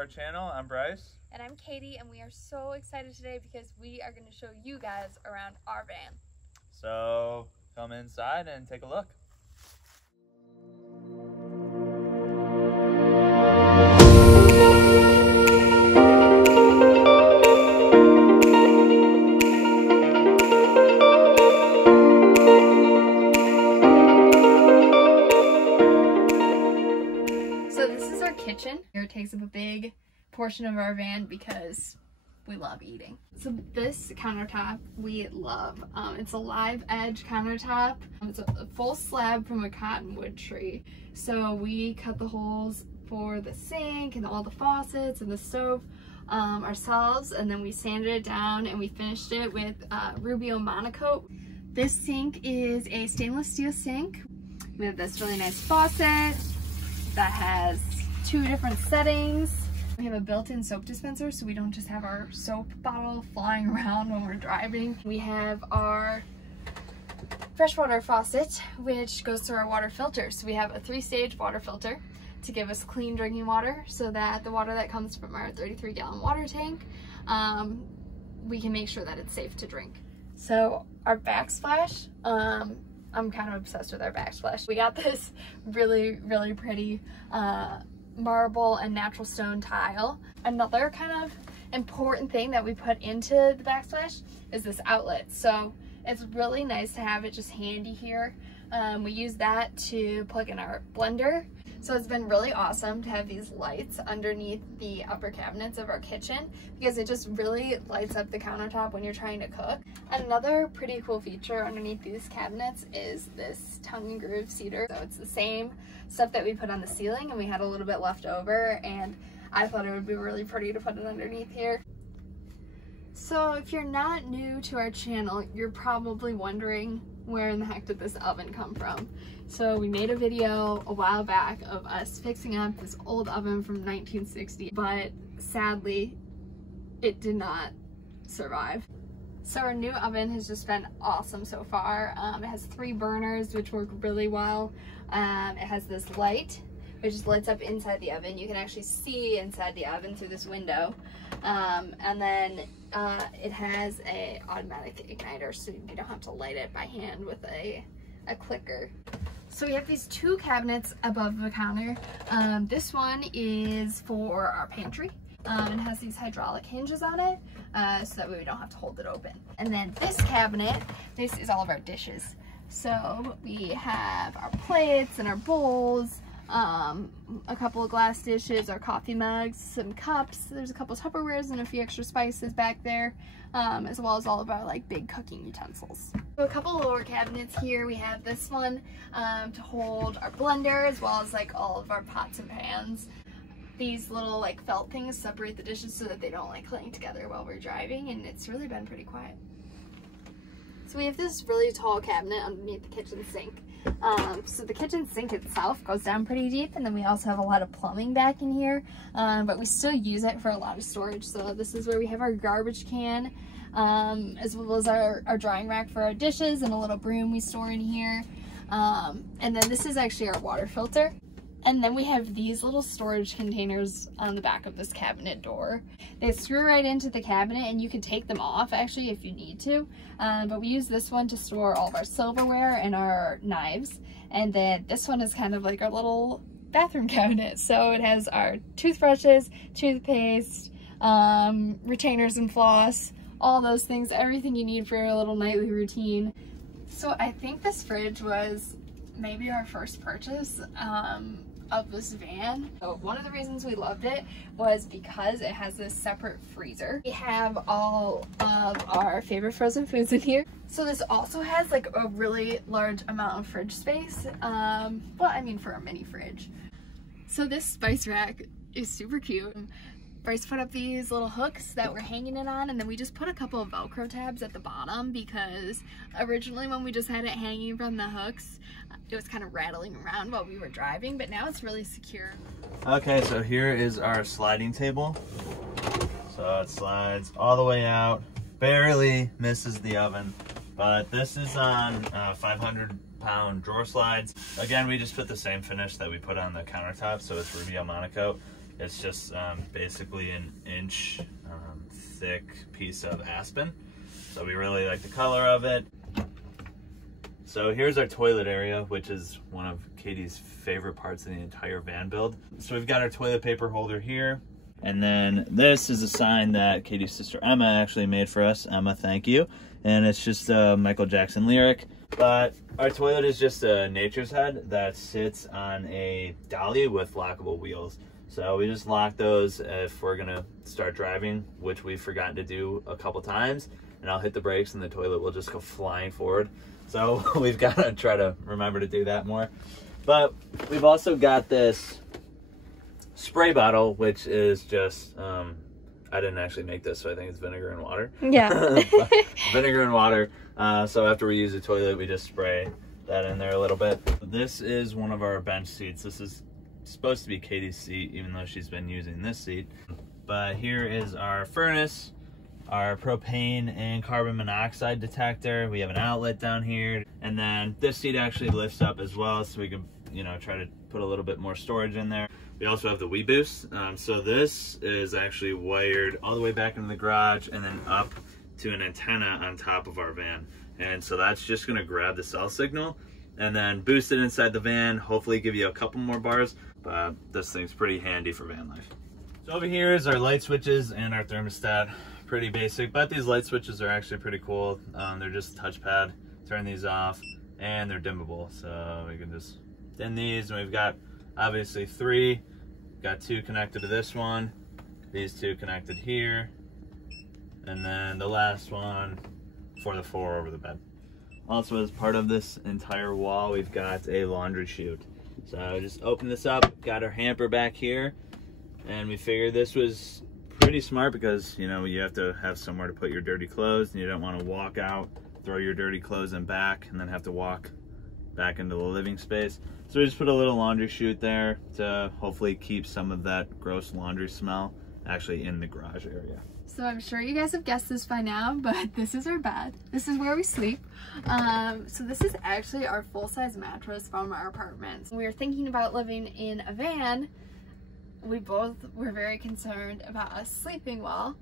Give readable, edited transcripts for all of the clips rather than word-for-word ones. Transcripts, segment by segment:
our channel. I'm Bryce. And I'm Katie, and we are so excited today because we are going to show you guys around our van. So come inside and take a look. So this is our kitchen. It takes up a big portion of our van because we love eating. So this countertop we love. It's a live edge countertop. It's a full slab from a cottonwood tree. So we cut the holes for the sink and all the faucets and the stove ourselves, and then we sanded it down and we finished it with Rubio Monocoat. This sink is a stainless steel sink. We have this really nice faucet that has 2 different settings. We have a built-in soap dispenser, so we don't just have our soap bottle flying around when we're driving. We have our freshwater faucet, which goes through our water filter. So we have a 3-stage water filter to give us clean drinking water, so that the water that comes from our 33-gallon water tank, we can make sure that it's safe to drink. So our backsplash, I'm kind of obsessed with our backsplash. We got this really pretty marble and natural stone tile. Another kind of important thing that we put into the backsplash is this outlet. So it's really nice to have it just handy here. We use that to plug in our blender. So it's been really awesome to have these lights underneath the upper cabinets of our kitchen because it just really lights up the countertop when you're trying to cook. Another pretty cool feature underneath these cabinets is this tongue and groove cedar. So it's the same stuff that we put on the ceiling, and we had a little bit left over, and I thought it would be really pretty to put it underneath here. So if you're not new to our channel, you're probably wondering, where in the heck did this oven come from? So we made a video a while back of us fixing up this old oven from 1960, but sadly it did not survive. So our new oven has just been awesome so far. It has 3 burners, which work really well. It has this light, which just lights up inside the oven. You can actually see inside the oven through this window. And then it has a automatic igniter, so you don't have to light it by hand with a clicker. So we have these 2 cabinets above the counter. This one is for our pantry. It has these hydraulic hinges on it, so that way we don't have to hold it open. And then this cabinet, this is all of our dishes. So we have our plates and our bowls, a couple of glass dishes, our coffee mugs, some cups. There's a couple of Tupperwares and a few extra spices back there, as well as all of our like big cooking utensils. So a couple of lower cabinets here. We have this one to hold our blender, as well as like all of our pots and pans. These little like felt things separate the dishes so that they don't like cling together while we're driving, and it's really been pretty quiet. So we have this really tall cabinet underneath the kitchen sink. So the kitchen sink itself goes down pretty deep, and then we also have a lot of plumbing back in here, but we still use it for a lot of storage. So this is where we have our garbage can, as well as our drying rack for our dishes, and a little broom we store in here. And then this is actually our water filter. And then we have these little storage containers on the back of this cabinet door. They screw right into the cabinet, and you can take them off actually if you need to. But we use this one to store all of our silverware and our knives. And then this one is kind of like our little bathroom cabinet. So it has our toothbrushes, toothpaste, retainers and floss, all those things, everything you need for your little nightly routine. So I think this fridge was maybe our first purchase of this van. So one of the reasons we loved it was because it has this separate freezer. We have all of our favorite frozen foods in here. So this also has like a really large amount of fridge space. Well, I mean, for a mini fridge. So this spice rack is super cute. Bryce put up these little hooks that we're hanging it on, and then we just put a couple of Velcro tabs at the bottom because originally when we just had it hanging from the hooks, it was kind of rattling around while we were driving, but now it's really secure. Okay, so here is our sliding table. So it slides all the way out, barely misses the oven, but this is on 500-pound drawer slides. Again, we just put the same finish that we put on the countertop, so it's Rubio Monocoat. It's just basically an inch thick piece of aspen. So we really like the color of it. So here's our toilet area, which is one of Katie's favorite parts of the entire van build. So we've got our toilet paper holder here. And then this is a sign that Katie's sister Emma actually made for us. Emma, thank you. And it's just a Michael Jackson lyric. But our toilet is just a nature's head that sits on a dolly with lockable wheels. So we just lock those if we're gonna start driving, which we've forgotten to do a couple times. And I'll hit the brakes and the toilet will just go flying forward. So we've got to try to remember to do that more. But we've also got this spray bottle, which is just, I didn't actually make this, so I think it's vinegar and water. Yeah. Vinegar and water. So after we use the toilet, we just spray that in there a little bit. This is one of our bench seats. This is supposed to be Katie's seat, even though she's been using this seat. But here is our furnace, our propane and carbon monoxide detector. We have an outlet down here, and then this seat actually lifts up as well, so we can, you know, try to put a little bit more storage in there. We also have the Wii Boost. So this is actually wired all the way back into the garage and then up to an antenna on top of our van. And so that's just gonna grab the cell signal and then boost it inside the van, hopefully give you a couple more bars, but this thing's pretty handy for van life. So over here is our light switches and our thermostat. Pretty basic, but these light switches are actually pretty cool. They're just touchpad, turn these off, and they're dimmable. So we can just dim these, and we've got obviously 3. Got 2 connected to this one, these 2 connected here, and then the last one for the 4 over the bed. Also, as part of this entire wall, we've got a laundry chute. So just open this up, got our hamper back here, and we figured this was pretty smart because, you know, you have to have somewhere to put your dirty clothes, and you don't want to walk out, throw your dirty clothes in back, and then have to walk back into the living space. So we just put a little laundry chute there to hopefully keep some of that gross laundry smell actually in the garage area. So I'm sure you guys have guessed this by now, but this is our bed. This is where we sleep. So this is actually our full-size mattress from our apartment. We were thinking about living in a van. We both were very concerned about us sleeping well.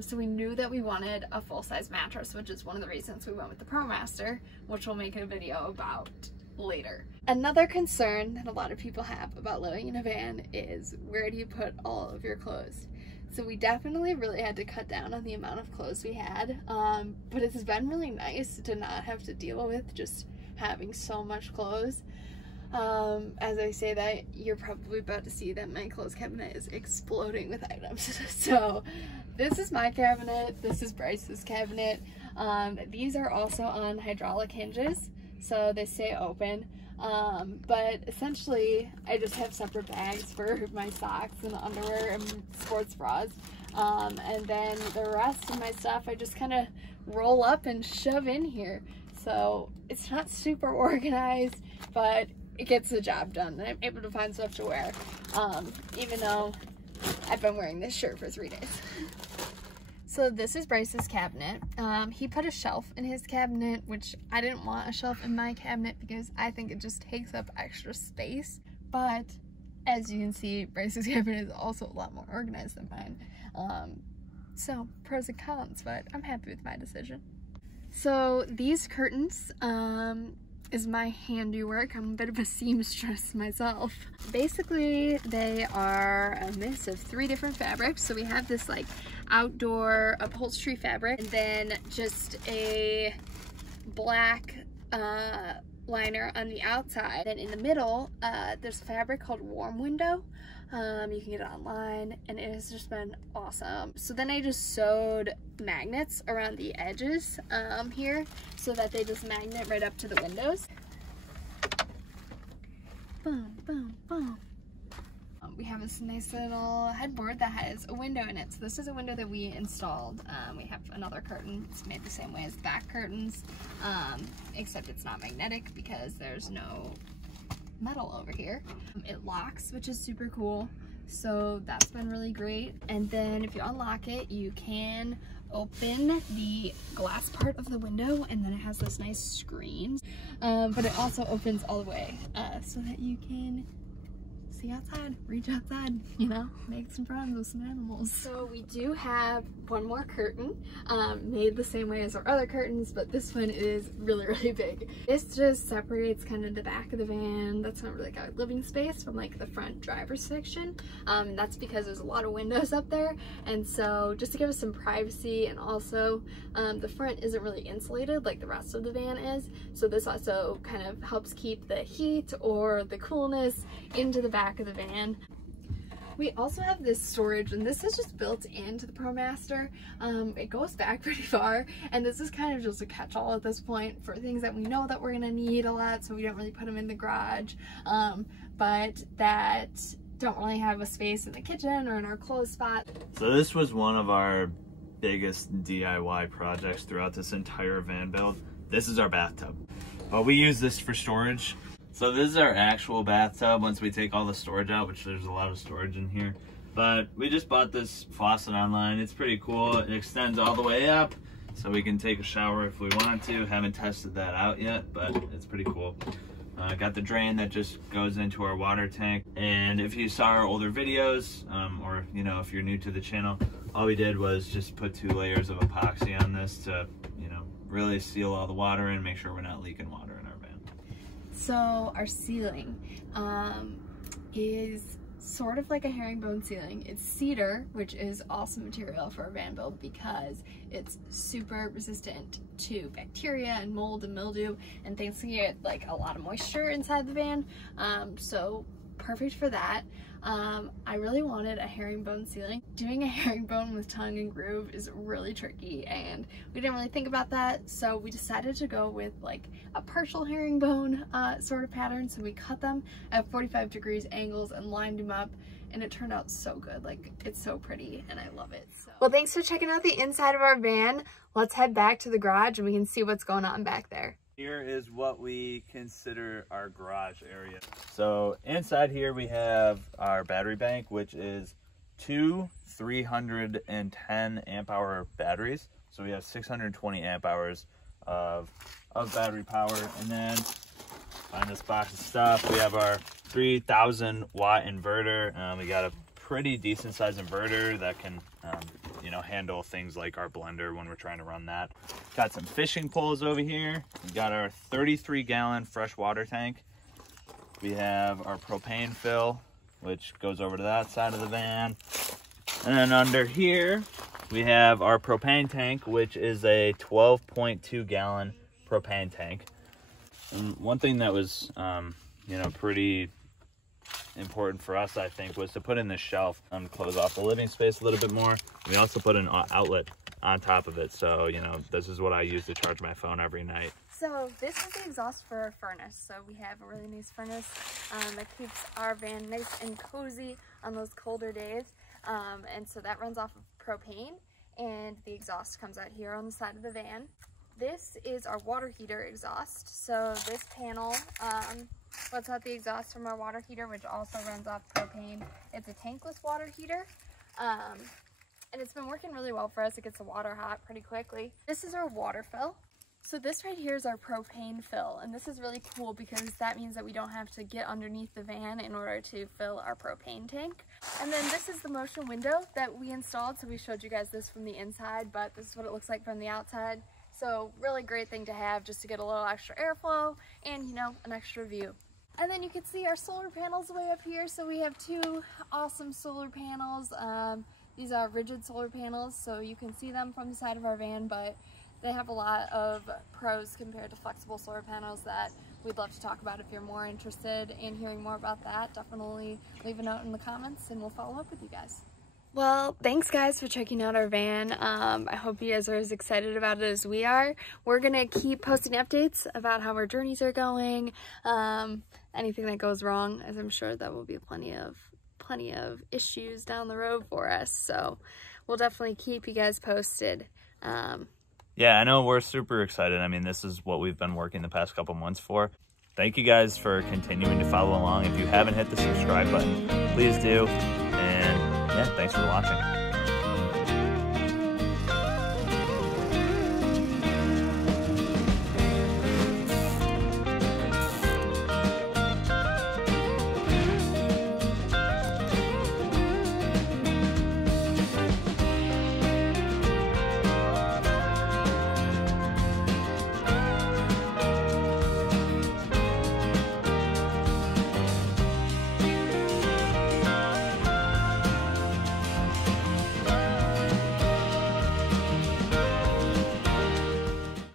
So we knew that we wanted a full-size mattress, which is one of the reasons we went with the ProMaster, which we'll make a video about later. Another concern that a lot of people have about living in a van is, where do you put all of your clothes? So we definitely really had to cut down on the amount of clothes we had, but it's been really nice to not have to deal with just having so much clothes. As I say that, you're probably about to see that my clothes cabinet is exploding with items. So this is my cabinet, this is Bryce's cabinet. These are also on hydraulic hinges, so they stay open. But essentially I just have separate bags for my socks and underwear and sports bras. And then the rest of my stuff I just kind of roll up and shove in here. So it's not super organized, but it gets the job done, and I'm able to find stuff to wear, even though I've been wearing this shirt for 3 days. So this is Bryce's cabinet. He put a shelf in his cabinet, which I didn't want a shelf in my cabinet because I think it just takes up extra space. But as you can see, Bryce's cabinet is also a lot more organized than mine. So pros and cons, but I'm happy with my decision. So these curtains, is my handiwork. I'm a bit of a seamstress myself. Basically, they are a mix of 3 different fabrics. So we have this like outdoor upholstery fabric, and then just a black liner on the outside. Then in the middle, there's a fabric called Warm Window. You can get it online, and it has just been awesome. So then I just sewed magnets around the edges here, so that they just magnet right up to the windows. Boom, boom, boom. We have this nice little headboard that has a window in it. So this is a window that we installed. We have another curtain. It's made the same way as back curtains, except it's not magnetic because there's no metal over here. It locks, which is super cool, so that's been really great. And then if you unlock it, you can open the glass part of the window, and then it has this nice screen, but it also opens all the way so that you can see outside, reach outside, you know, make some friends with some animals. So we do have one more curtain, made the same way as our other curtains, but this one is really, really big. This just separates kind of the back of the van. That's not really like our living space from like the front driver's section. That's because there's a lot of windows up there. And so just to give us some privacy, and also the front isn't really insulated like the rest of the van is. So this also kind of helps keep the heat or the coolness into the back of the van. We also have this storage, and this is just built into the ProMaster. It goes back pretty far, and this is kind of just a catch-all at this point for things that we know that we're gonna need a lot, so we don't really put them in the garage, but that don't really have a space in the kitchen or in our clothes spot. So this was one of our biggest DIY projects throughout this entire van build. This is our bathtub. But we use this for storage. So this is our actual bathtub once we take all the storage out, which there's a lot of storage in here. But we just bought this faucet online. It's pretty cool. It extends all the way up, so we can take a shower if we want to. Haven't tested that out yet, but it's pretty cool. Got the drain that just goes into our water tank. And if you saw our older videos, or you know, if you're new to the channel, all we did was just put 2 layers of epoxy on this to, you know, really seal all the water and make sure we're not leaking water in our van. So our ceiling is sort of like a herringbone ceiling. It's cedar, which is awesome material for a van build because it's super resistant to bacteria and mold and mildew and things can get like a lot of moisture inside the van. So perfect for that. I really wanted a herringbone ceiling. Doing a herringbone with tongue and groove is really tricky, and we didn't really think about that, so we decided to go with like a partial herringbone sort of pattern. So we cut them at 45 degrees angles and lined them up, and it turned out so good. Like, it's so pretty and I love it. So. Well, thanks for checking out the inside of our van. Let's head back to the garage and we can see what's going on back there. Here is what we consider our garage area. So inside here we have our battery bank, which is 2 310 amp hour batteries. So we have 620 amp hours of battery power. And then on this box of stuff, we have our 3000 watt inverter. We got a pretty decent sized inverter that can you know, handle things like our blender when we're trying to run that. Got some fishing poles over here. We got our 33 gallon fresh water tank. We have our propane fill, which goes over to that side of the van. And then under here, we have our propane tank, which is a 12.2 gallon propane tank. And one thing that was, you know, pretty important for us, I think, was to put in this shelf to close off the living space a little bit more. We also put an outlet on top of it, so you know, this is what I use to charge my phone every night. So this is the exhaust for our furnace. So we have a really nice furnace that keeps our van nice and cozy on those colder days, and so that runs off of propane, and the exhaust comes out here on the side of the van. This is our water heater exhaust. So this panel lets out the exhaust from our water heater, which also runs off propane. It's a tankless water heater, and it's been working really well for us. It gets the water hot pretty quickly. This is our water fill. So this right here is our propane fill, and this is really cool because that means that we don't have to get underneath the van in order to fill our propane tank. And then this is the motion window that we installed. So we showed you guys this from the inside, but this is what it looks like from the outside. So really great thing to have just to get a little extra airflow and, you know, an extra view. And then you can see our solar panels way up here. So we have 2 awesome solar panels. These are rigid solar panels, so you can see them from the side of our van, but they have a lot of pros compared to flexible solar panels that we'd love to talk about. If you're more interested in hearing more about that, definitely leave a note in the comments and we'll follow up with you guys. Well, thanks guys for checking out our van. I hope you guys are as excited about it as we are. We're gonna keep posting updates about how our journeys are going. Anything that goes wrong, as I'm sure that will be plenty of issues down the road for us. So we'll definitely keep you guys posted. Yeah, I know we're super excited. I mean, this is what we've been working the past couple months for. Thank you guys for continuing to follow along. If you haven't hit the subscribe button, please do. And yeah, thanks for watching.